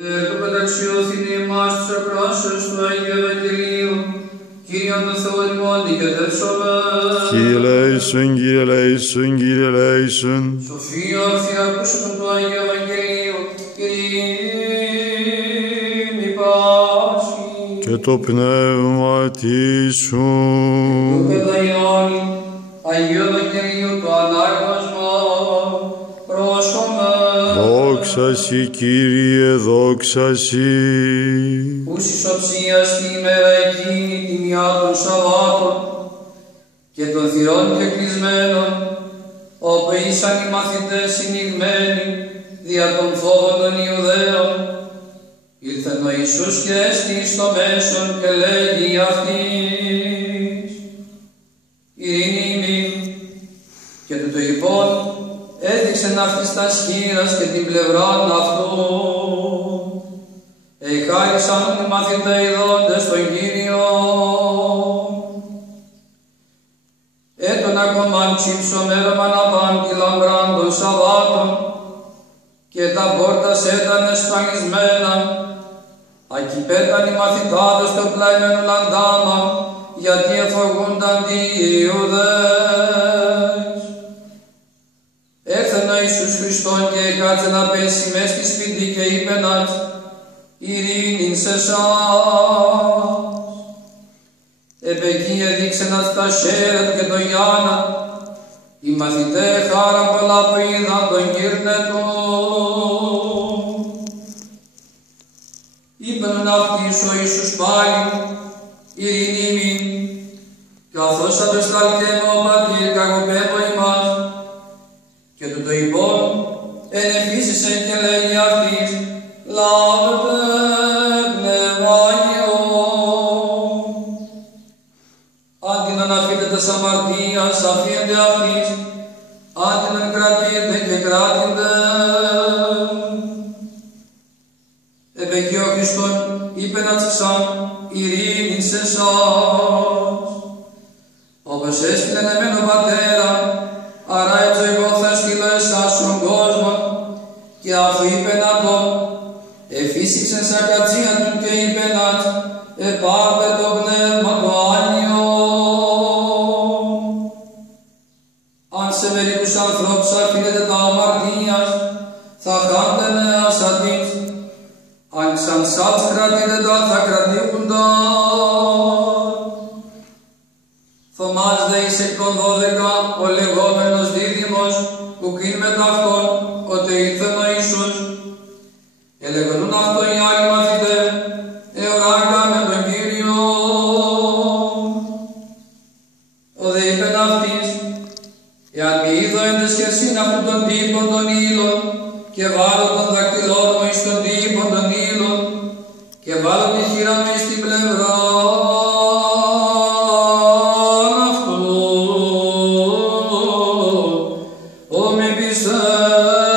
Το καταξιώθην εμάς τους ακροάσεως του Αγίου Ευαγγελίου, Κύριον τον Θεό ημών δικαιωτεύσομαι. Κύριε ελέησον, Κύριε ελέησον, Κύριε ελέησον. Σοφία ορθία ακούσαμε του Αγίου Ευαγγελίου, ειρήνη πάση. Και το πνεύμα σου. Του Παιδαγιάννη, Αγίου Ευαγγελίου το ανάγνωσμα, πρόσχομαι. Δόξα σοι, Κύριε, δόξα σοι. Ους ισοψίας τη ημέρα εκείνη τη μια των Σαββάτων και των θυρών και κλεισμένων, όπου ήσαν οι μαθητές συνηγμένοι δια των φόβων των Ιουδαίων, ήλθεν ο Ιησούς και έστη στο μέσον και λέγει αυτοίς, ειρήνη ημίν, και του το υπόν έδειξεν αυτής τας χείλας και την πλευράν αυτού. Εχάρισαν οι μαθηταιδόντες τον Κύριο. Έτον ακόμαν ψηψομέρωμα να παν τη λαμπράν των Σαββάτων και τα πόρτας έταν εσφανισμένα. Ακυπέταν οι μαθητάδες το πλαϊμένου λαντάμα, γιατί εφογούνταν οι Ιουδαίες. Έρθεν ο Ιησούς Χριστόν και έκατσε να πέσει μες στη σπίτι και είπενας, ειρήνην σε σας. Επεκεί έδειξενας τα σέρετ και το Γιάννα, οι μαθητέ χάρα πολλά που είδαν τον Κύριε του. Είπεν αυτοίς ο Ιησούς πάλι, ειρήνη ημίν, καθώς απεσταλκέμαι ο πατήρ κακοπέμπω ημάς, και του το υπόν ενεφύσισε και λέγει αυτοίς, λάβετε πνεύμα Αγιόν. Άντι να αναφείτε τας αμαρτίας, αφήνετε αυτοίς, άντι να κρατείτε και κράτητε. Επεκεί ο Χριστόν είπεν ατσξαν, ειρήνην σε σας. Όπως έστειλεν εμένα ο Πατέρα, άρα έτσι εγώ θα στείλω εσάς στον κόσμο, και αφού είπεν αυτό, εφύσηξεν σαν κατσία του και είπεν ατ, επάρτε το πνεύμα το Άγιον. Αν σε μερικούς ανθρώπους αφήνετε τα αμαρτίας, θα χάνετε νέας αντίς. Αν σαν σάτς κρατείτε τα, θα κρατήκουν τα. Θωμάς δε εις εκ των 12, ο λεγόμενος δίδυμος, που κρίνει με ταυτόν, ότι ήλθεν ο Ιησούς. Ελεγονούν αυτό οι άλλοι μαθητές, εωράγκα με τον Κύριο. Ο δε είπεν αυτοίς, εάν μη είδω εν τες χερσίν αυτού των τύπων των ύλων, και βάλω τον δακτυλόν μου εις τον τύπων των ύλων, και βάλω τη χείρα μου εις την πλευρά αυτού, ο μη πιστεύσω.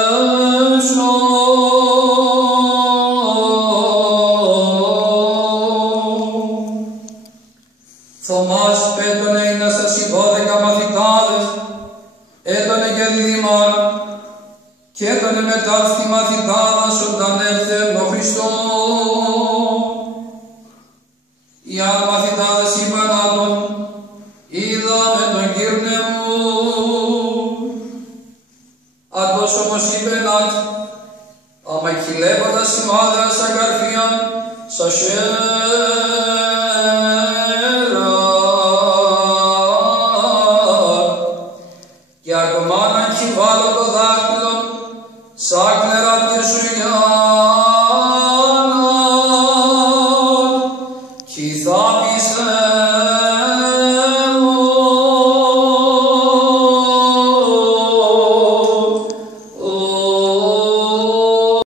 Θωμάς έτωνε είναι σας οι 12 μαθητάδες, έτωνε και διδυμάν, και έτωνε μετά στη μαθητάδας όταν έλθεν ο Χριστός. Οι άλλοι μαθητάδες είπαν αυτον, είδαμε τον Κύριε μου. Αυτός όμως είπεν ατ, αμαχιλεύοντας σημάδια σαν καρφίαν, σαν και ακόμα να κυβάλλω το δάχτυλο, σαν κλερά και σου